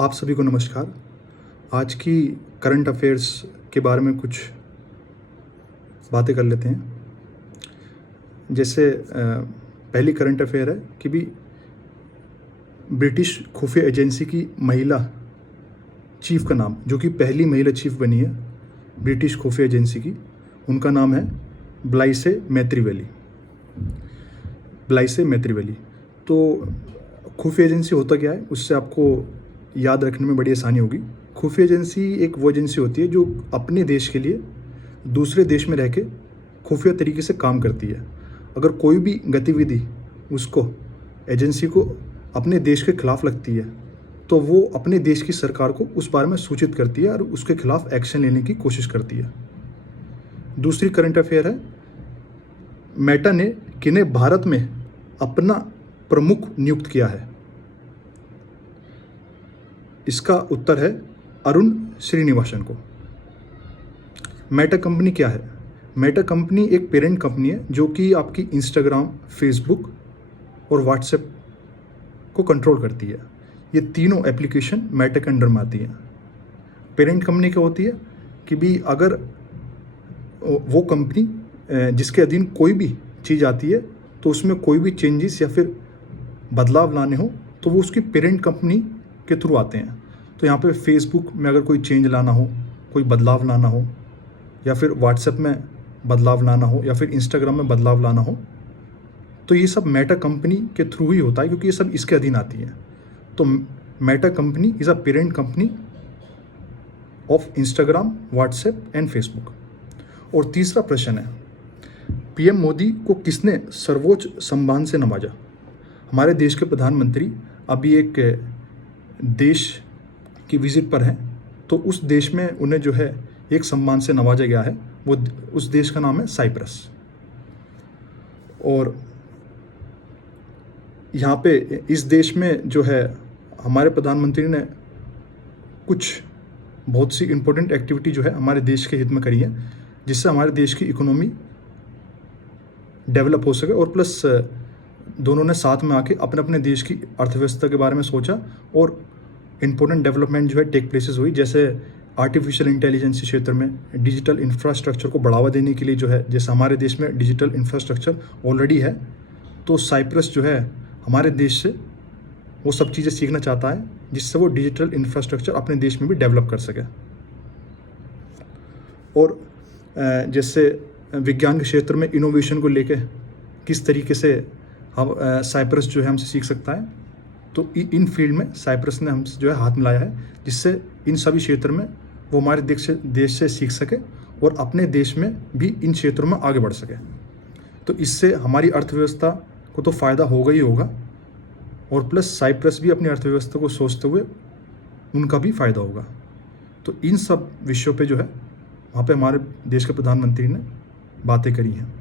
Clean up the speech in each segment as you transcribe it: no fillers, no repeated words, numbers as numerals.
आप सभी को नमस्कार। आज की करंट अफेयर्स के बारे में कुछ बातें कर लेते हैं। जैसे पहली करंट अफेयर है कि भी ब्रिटिश खुफिया एजेंसी की महिला चीफ का नाम, जो कि पहली महिला चीफ बनी है ब्रिटिश खुफिया एजेंसी की, उनका नाम है ब्लाइसे मैत्रीवेली। ब्लाइसे मैत्रीवेली। तो खुफिया एजेंसी होता क्या है, उससे आपको याद रखने में बड़ी आसानी होगी। खुफिया एजेंसी एक वो एजेंसी होती है जो अपने देश के लिए दूसरे देश में रह के खुफिया तरीके से काम करती है। अगर कोई भी गतिविधि उसको एजेंसी को अपने देश के खिलाफ लगती है तो वो अपने देश की सरकार को उस बारे में सूचित करती है और उसके खिलाफ एक्शन लेने की कोशिश करती है। दूसरी करंट अफेयर है, मेटा ने किन्हें भारत में अपना प्रमुख नियुक्त किया है। इसका उत्तर है अरुण श्रीनिवासन को। मेटा कंपनी क्या है? मेटा कंपनी एक पेरेंट कंपनी है जो कि आपकी इंस्टाग्राम, फेसबुक और व्हाट्सएप को कंट्रोल करती है। ये तीनों एप्लीकेशन मेटा के अंडर में आती हैं। पेरेंट कंपनी क्या होती है कि भी अगर वो कंपनी जिसके अधीन कोई भी चीज़ आती है तो उसमें कोई भी चेंजेस या फिर बदलाव लाने हो तो वो उसकी पेरेंट कंपनी के थ्रू आते हैं। तो यहाँ पे फेसबुक में अगर कोई चेंज लाना हो, कोई बदलाव लाना हो, या फिर व्हाट्सएप में बदलाव लाना हो, या फिर इंस्टाग्राम में बदलाव लाना हो, तो ये सब मेटा कंपनी के थ्रू ही होता है, क्योंकि ये सब इसके अधीन आती है। तो Meta company is a parent company of Instagram, WhatsApp and Facebook. और तीसरा प्रश्न है, पीएम मोदी को किसने सर्वोच्च सम्मान से नवाजा? हमारे देश के प्रधानमंत्री अभी एक देश की विजिट पर हैं, तो उस देश में उन्हें जो है एक सम्मान से नवाजा गया है। वो उस देश का नाम है साइप्रस। और यहाँ पे इस देश में जो है हमारे प्रधानमंत्री ने कुछ बहुत सी इम्पोर्टेंट एक्टिविटी जो है हमारे देश के हित में करी है, जिससे हमारे देश की इकोनॉमी डेवलप हो सके। और प्लस दोनों ने साथ में आके अपने अपने देश की अर्थव्यवस्था के बारे में सोचा और इम्पोर्टेंट डेवलपमेंट जो है टेक प्लेसेस हुई। जैसे आर्टिफिशियल इंटेलिजेंस क्षेत्र में डिजिटल इंफ्रास्ट्रक्चर को बढ़ावा देने के लिए जो है, जैसे हमारे देश में डिजिटल इंफ्रास्ट्रक्चर ऑलरेडी है, तो साइप्रस जो है हमारे देश से वो सब चीज़ें सीखना चाहता है जिससे वो डिजिटल इंफ्रास्ट्रक्चर अपने देश में भी डेवलप कर सके। और जैसे विज्ञान के क्षेत्र में इनोवेशन को लेके किस तरीके से हम साइप्रस जो है हमसे सीख सकता है, तो इन फील्ड में साइप्रस ने हमसे जो है हाथ मिलाया है, जिससे इन सभी क्षेत्र में वो हमारे देश से सीख सके और अपने देश में भी इन क्षेत्रों में आगे बढ़ सके। तो इससे हमारी अर्थव्यवस्था को तो फ़ायदा होगा ही होगा, और प्लस साइप्रस भी अपनी अर्थव्यवस्था को सोचते हुए उनका भी फ़ायदा होगा। तो इन सब विषयों पे जो है वहाँ पे हमारे देश के प्रधानमंत्री ने बातें करी हैं।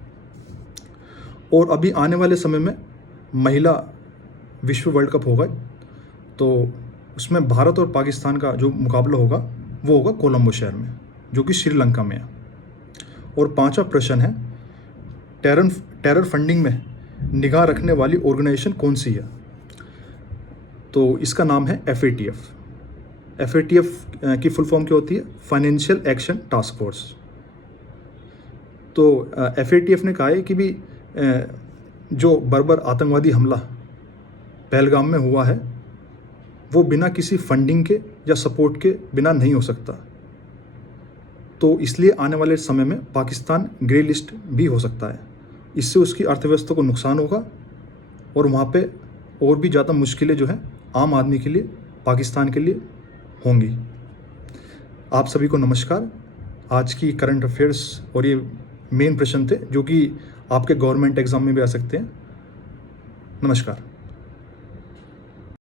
और अभी आने वाले समय में महिला विश्व वर्ल्ड कप होगा, तो उसमें भारत और पाकिस्तान का जो मुकाबला होगा वो होगा कोलंबो शहर में, जो कि श्रीलंका में है। और पांचवा प्रश्न है, टेरर फंडिंग में निगाह रखने वाली ऑर्गेनाइजेशन कौन सी है? तो इसका नाम है FATF। FATF की फुल फॉर्म क्या होती है? Financial action task force. तो FATF ने कहा है कि भी जो बर्बर आतंकवादी हमला पहलगाम में हुआ है वो बिना किसी फंडिंग के या सपोर्ट के बिना नहीं हो सकता। तो इसलिए आने वाले समय में पाकिस्तान ग्रे लिस्ट भी हो सकता है। इससे उसकी अर्थव्यवस्था को नुकसान होगा और वहाँ पे और भी ज़्यादा मुश्किलें जो है आम आदमी के लिए, पाकिस्तान के लिए होंगी। आप सभी को नमस्कार। आज की करंट अफेयर्स और ये मेन प्रश्न थे जो कि आपके गवर्नमेंट एग्जाम में भी आ सकते हैं। नमस्कार।